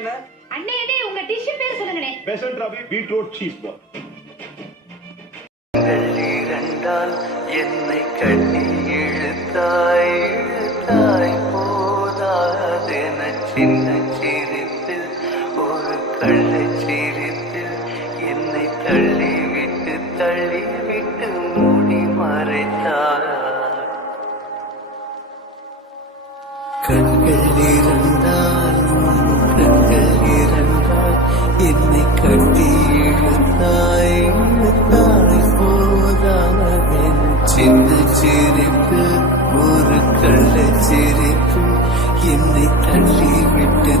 என்ன அண்ணே அண்ணே உங்க டிஷ் பேர் சொல்லுங்கனே. Besant Ravi beetroot cheese ball. இரண்டால் என்னை கட்டி இழுத்தாய் இழுத்தாய் போதாதென சின்ன சிரிப்பில் ஒரு கள்ள சிரிப்பில் என்னை தள்ளிவிட்டு மூடி மறைத்தாய். கண்கள் இருந்தால் என்னை கட்டி இழுத்தாய் இழுத்தாய் போதாதென சின்ன சிரிப்பு ஒரு கள்ள சிரிப்பு என்னை தள்ளிவிட்டு